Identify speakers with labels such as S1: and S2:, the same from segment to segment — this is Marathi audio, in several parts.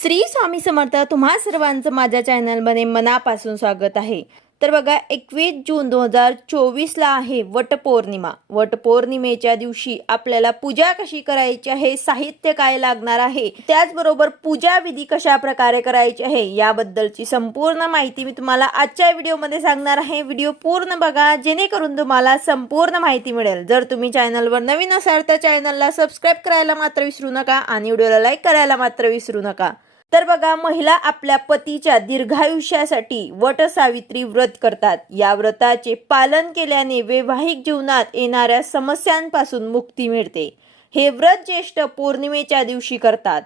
S1: श्री स्वामी समर्थ तुम्हा सर्वांचं माझ्या चॅनलमध्ये मनापासून स्वागत आहे. तर बघा एकवीस जून दोन हजार चोवीसला आहे वटपौर्णिमा. वटपौर्णिमेच्या दिवशी आपल्याला पूजा कशी करायची आहे साहित्य काय लागणार आहे त्याचबरोबर पूजा विधी कशा प्रकारे करायची आहे याबद्दलची संपूर्ण माहिती मी तुम्हाला आजच्या व्हिडिओमध्ये सांगणार आहे. व्हिडिओ पूर्ण बघा जेणेकरून तुम्हाला संपूर्ण माहिती मिळेल. जर तुम्ही चॅनलवर नवीन असाल तर चॅनलला सबस्क्राईब करायला मात्र विसरू नका आणि व्हिडिओला लाईक करायला मात्र विसरू नका. तर बघा महिला आपल्या पतीच्या दीर्घायुष्यासाठी वट सावित्री व्रत करतात. या व्रताचे पालन केल्याने वैवाहिक जीवनात येणाऱ्या समस्यांपासून मुक्ती मिळते. हे व्रत ज्येष्ठ पौर्णिमेच्या दिवशी करतात.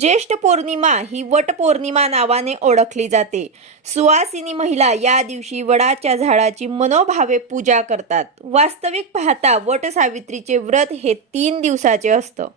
S1: ज्येष्ठ पौर्णिमा ही वटपौर्णिमा नावाने ओळखली जाते. सुवासिनी महिला या दिवशी वडाच्या झाडाची मनोभावे पूजा करतात. वास्तविक पाहता वट सावित्रीचे व्रत हे तीन दिवसाचे असतं.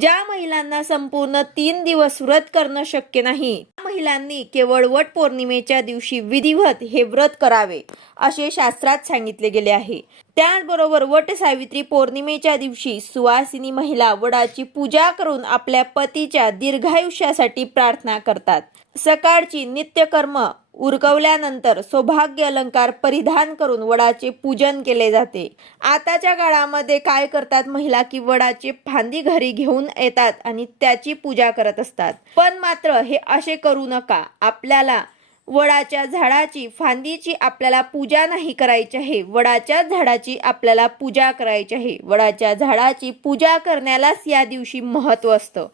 S1: ज्या महिलांना संपूर्ण तीन दिवस व्रत करणं शक्य नाही त्या महिलांनी केवळ वट पौर्णिमेच्या दिवशी विधिवत हे व्रत करावे असे शास्त्रात सांगितले गेले आहे. त्याचबरोबर वट सावित्री पौर्णिमेच्या दिवशी सुवासिनी महिला वडाची पूजा करून आपल्या पतीच्या दीर्घायुष्यासाठी प्रार्थना करतात. सकाळची नित्यकर्म उरकवल्यानंतर सौभाग्य अलंकार परिधान करून वडाचे पूजन केले जाते. आताच्या काळामध्ये काय करतात महिला की वडाचे फांदी घरी घेऊन येतात आणि त्याची पूजा करत असतात. पण मात्र हे असे करू नका. आपल्याला वडाच्या झाडाची फांदीची आपल्याला पूजा नाही करायची आहे. वडाच्या झाडाची आपल्याला पूजा करायची आहे. वडाच्या झाडाची पूजा करण्यालाच या दिवशी महत्त्व असतं.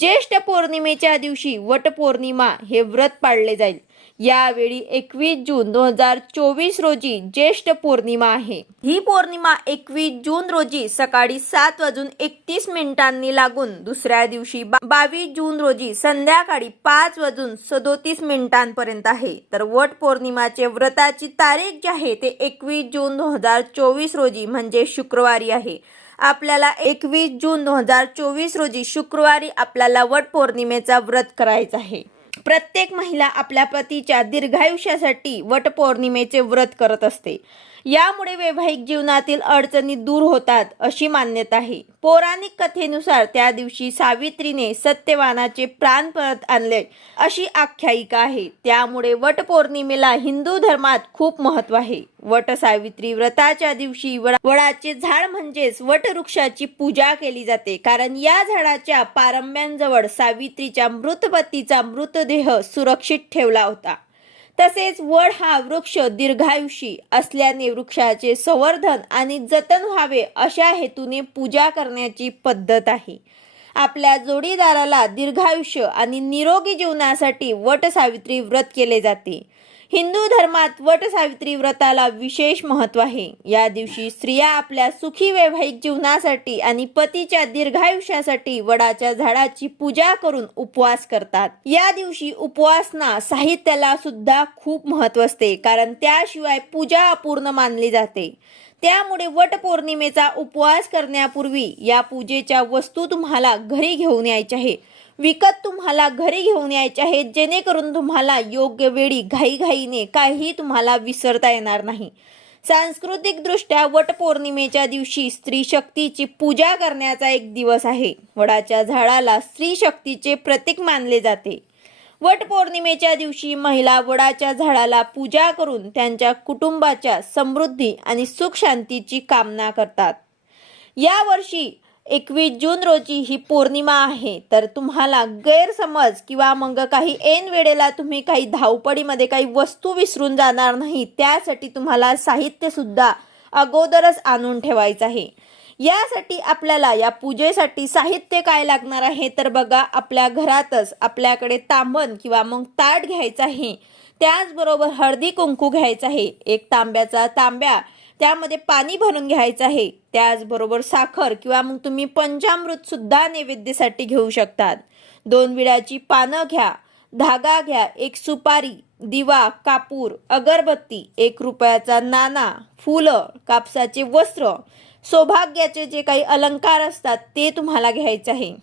S1: ज्येष्ठ पौर्णिमेच्या दिवशी वटपौर्णिमा हे व्रत पाळले जाईल. यावेळी एकवीस जून दोन हजार चोवीस रोजी ज्येष्ठ पौर्णिमा आहे. ही पौर्णिमा एकवीस जून रोजी सकाळी सात वाजून एकतीस मिनिटांनी लागून दुसऱ्या दिवशी बावीस जून रोजी संध्याकाळी पाच वाजून सदोतीस मिनिटांपर्यंत आहे. तर वट पौर्णिमाचे व्रताची तारीख जी आहे ते एकवीस जून दोन हजार चोवीस रोजी म्हणजे शुक्रवारी आहे. आपल्याला एकवीस जून दोन हजार चोवीस रोजी शुक्रवारी आपल्याला वट पौर्णिमेचा व्रत करायचा आहे. प्रत्येक महिला आपल्या पतीच्या दीर्घायुष्यासाठी वटपौर्णिमेचे व्रत करत असते. यामुळे वैवाहिक जीवनातील अडचणी दूर होतात अशी मान्यता आहे. पौराणिक कथेनुसार त्या दिवशी सावित्रीने सत्यवानाचे प्राण परत आणले अशी आख्यायिका आहे. त्यामुळे वटपौर्णिमेला हिंदू धर्मात खूप महत्त्व आहे. वट सावित्री व्रताच्या दिवशी वडाचे झाड म्हणजेच वटवृक्षाची पूजा केली जाते. कारण या झाडाच्या पारंब्यांजवळ सावित्रीच्या मृत मृतदेह देह सुरक्षित ठेवला होता. तसेच वड हा वृक्ष दीर्घायुषी असल्याने वृक्षाचे संवर्धन आणि जतन व्हावे अशा हेतूने पूजा करण्याची पद्धत आहे. आपल्या जोडीदाराला दीर्घायुष्य आणि निरोगी जीवनासाठी वट सावित्री व्रत केले जाते. हिंदू धर्मात वट सावित्री व्रताला विशेष महत्त्व आहे. या दिवशी स्त्रिया आपल्या सुखी वैवाहिक जीवनासाठी आणि पतीच्या दीर्घायुष्यासाठी वडाच्या झाडाची पूजा करून उपवास करतात. या दिवशी उपवासना साहित्याला सुद्धा खूप महत्त्व असते कारण त्याशिवाय पूजा अपूर्ण मानली जाते. त्यामुळे वट पौर्णिमेचा उपवास करण्यापूर्वी या पूजेच्या वस्तू तुम्हाला घरी घेऊन यायच्या आहे विकत तुम्हाला घरी घेऊन यायचे आहेत जेणेकरून तुम्हाला योग्य वेळी घाईघाईने काही तुम्हाला विसरता येणार नाही. सांस्कृतिकदृष्ट्या वटपौर्णिमेच्या दिवशी स्त्री शक्तीची पूजा करण्याचा एक दिवस आहे. वडाच्या झाडाला स्त्री शक्तीचे प्रतीक मानले जाते. वटपौर्णिमेच्या दिवशी महिला वडाच्या झाडाला पूजा करून त्यांच्या कुटुंबाच्या समृद्धी आणि सुख शांतीची कामना करतात. यावर्षी एकवीस जून रोजी ही पौर्णिमा आहे. तर तुम्हाला गैरसमज किंवा मग काही ऐन वेळेला तुम्ही काही धावपडीमध्ये काही वस्तू विसरून जाणार नाही त्यासाठी तुम्हाला साहित्यसुद्धा अगोदरच आणून ठेवायचं आहे. यासाठी आपल्याला या पूजेसाठी साहित्य काय लागणार आहे? तर बघा आपल्या घरातच आपल्याकडे तांबण किंवा मग ताट घ्यायचं आहे. त्याचबरोबर हळदी कुंकू घ्यायचं आहे. एक तांब्याचा तांब्या त्यामध्ये पाणी भरून घ्यायचं आहे. त्याचबरोबर साखर किंवा मग तुम्ही पंचामृतसुद्धा नैवेद्यासाठी घेऊ शकतात. दोन विड्याची पानं घ्या धागा घ्या एक सुपारी दिवा कापूर अगरबत्ती एक रुपयाचा नाना फुलं कापसाचे वस्त्र सौभाग्याचे जे काही अलंकार असतात ते तुम्हाला घ्यायचे आहे.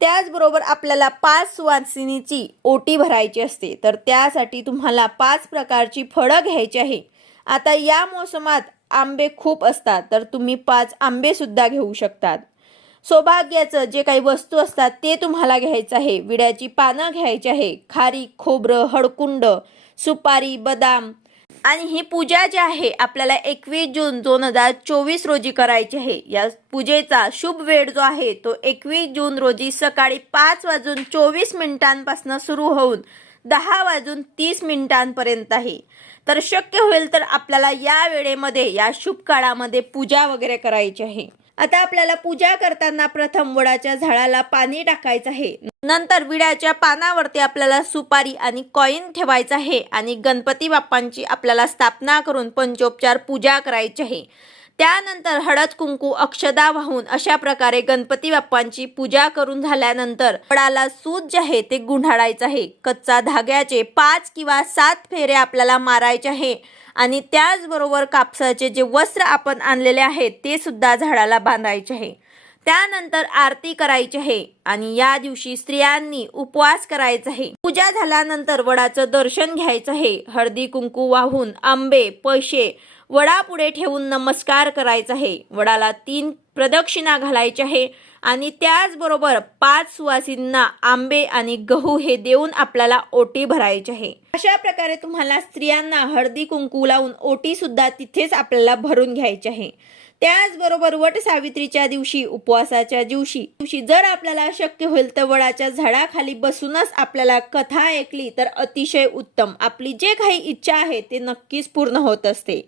S1: त्याचबरोबर आपल्याला पाच सुवासिनीची ओटी भरायची असते. तर त्यासाठी तुम्हाला पाच प्रकारची फळं घ्यायची आहे. आता या मोसमात आंबे खूप असतात तर तुम्ही पाच आंबे सुद्धा घेऊ शकतात. सौभाग्याचं जे काही वस्तू असतात ते तुम्हाला घ्यायचं आहे. विड्याची पानं घ्यायची आहे. खारी खोबरं हळकुंड सुपारी बदाम. आणि ही पूजा जी आहे आपल्याला एकवीस जून दोन हजार चोवीस रोजी करायची आहे. या पूजेचा शुभ वेळ जो आहे तो एकवीस जून रोजी सकाळी पाच वाजून चोवीस मिनिटांपासून सुरू होऊन दहा वाजून तीस मिनिटांपर्यंत आहे तर शक्य होईल तर आपल्याला या वेळेमध्ये या शुभ काळामध्ये पूजा वगैरे करायची आहे. आता आपल्याला पूजा करताना प्रथम वडाच्या झाडाला पाणी टाकायचं आहे. नंतर विड्याच्या पानावरती आपल्याला सुपारी आणि कॉईन ठेवायचं आहे आणि गणपती बाप्पांची आपल्याला स्थापना करून पंचोपचार पूजा करायची आहे. त्यानंतर हळद कुंकू अक्षदा वाहून अशा प्रकारे गणपती बाप्पांची पूजा करून झाल्यानंतर वडाला सूत जे आहे ते गुंढाळायचं आहे. कच्चा धाग्याचे पाच किंवा सात फेरे आपल्याला मारायचे आहे. आणि त्याचबरोबर कापसाचे जे वस्त्र आपण आणलेले आहेत ते सुद्धा झाडाला बांधायचे आहे. त्यानंतर आरती करायची आहे आणि या दिवशी स्त्रियांनी उपवास करायचा आहे. पूजा झाल्यानंतर वडाचं दर्शन घ्यायचं आहे. हळदी कुंकू वाहून आंबे पैसे वडा पुढे ठेवून नमस्कार करायचा आहे. वडाला तीन प्रदक्षिणा घालायची आहे आणि त्याचबरोबर पाच सुवासींना आंबे आणि गहू हे देऊन आपल्याला ओटी भरायची आहे. अशा प्रकारे तुम्हाला स्त्रियांना हळदी कुंकू लावून ओटी सुद्धा तिथेच आपल्याला भरून घ्यायची आहे. त्याचबरोबर वट सावित्रीच्या दिवशी उपवासाच्या दिवशी दिवशी जर आपल्याला शक्य होईल तर वडाच्या झाडाखाली बसूनच आपल्याला कथा ऐकली तर अतिशय उत्तम. आपली जे काही इच्छा आहे ते नक्कीच पूर्ण होत असते.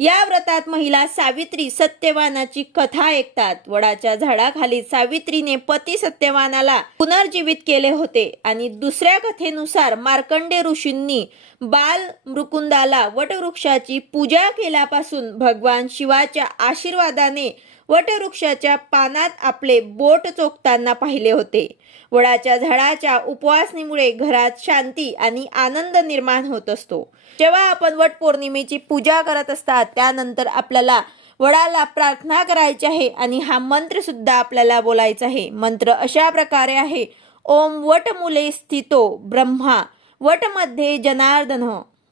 S1: या व्रतात महिला सावित्री सत्यवानाची कथा ऐकतात. वडाच्या झाडाखाली सावित्रीने पती सत्यवानाला पुनर्जीवित केले होते आणि दुसऱ्या कथेनुसार मार्कंडे ऋषींनी बाल मृकुंदाला वटवृक्षाची पूजा केल्यापासून भगवान शिवाच्या आशीर्वादाने वटवृक्षाच्या पानात आपले बोट चोखताना पाहिले होते. वडाच्या झाडाच्या उपवासनेमुळे घरात शांती आणि आनंद निर्माण होत असतो. जेव्हा आपण वट पौर्णिमेची पूजा करत असतात त्यानंतर आपल्याला वडाला प्रार्थना करायची आहे आणि हा मंत्र सुद्धा आपल्याला बोलायचा आहे. मंत्र अशा प्रकारे आहे ओम वट मुले स्थितो ब्रह्मा वटमध्ये जनार्दन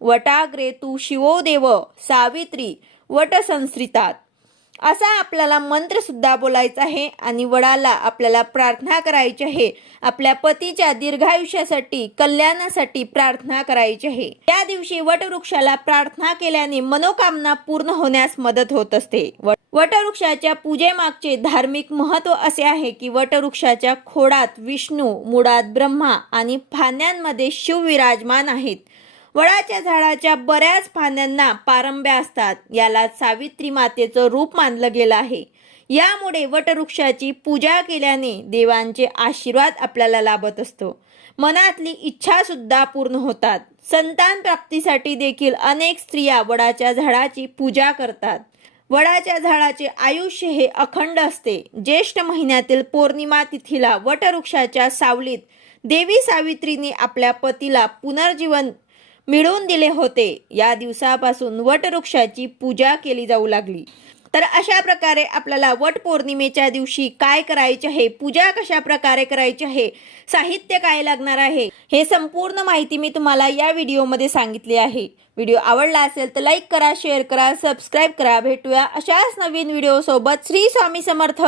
S1: वटाग्रे तू शिवोदेव सावित्री वट संस्कृतात असा आपल्याला मंत्र सुद्धा बोलायचा आहे आणि वडाला आपल्याला प्रार्थना करायची आहे. आपल्या पतीच्या दीर्घायुष्यासाठी कल्याणासाठी प्रार्थना करायची आहे. त्या दिवशी वटवृक्षाला प्रार्थना केल्याने मनोकामना पूर्ण होण्यास मदत होत असते. वटवृक्षाच्या पूजेमागचे धार्मिक महत्त्व असे आहे की वटवृक्षाच्या खोडात विष्णू मुळात ब्रह्मा आणि फांद्यांमध्ये शिव विराजमान आहेत. वडाच्या झाडाच्या बऱ्याच फांद्यांना पारंब्या असतात. याला सावित्री मातेचं रूप मानलं गेलं आहे. यामुळे वटवृक्षाची पूजा केल्याने देवांचे आशीर्वाद आपल्याला लाभत असतो. मनातली इच्छा सुद्धा पूर्ण होतात. संतान प्राप्तीसाठी देखील अनेक स्त्रिया वडाच्या झाडाची पूजा करतात. वडाच्या झाडाचे आयुष्य हे अखंड असते. ज्येष्ठ महिन्यातील पौर्णिमा तिथीला वटवृक्षाच्या सावलीत देवी सावित्रीने आपल्या पतीला पुनर्जीवन मिळवून दिले होते. या दिवसापासून वटवृक्षाची पूजा केली जाऊ लागली. तर अशा प्रकारे आपल्याला वट पौर्णिमेच्या दिवशी काय करायचे आहे? पूजा कशा प्रकारे करायची आहे? साहित्य काय लागणार आहे? हे संपूर्ण माहिती मी तुम्हाला या व्हिडिओमध्ये सांगितली आहे. व्हिडिओ आवडला असेल तर लाईक करा शेअर करा सबस्क्राईब करा. भेटूया अशाच नवीन व्हिडिओसोबत. श्री स्वामी समर्थ.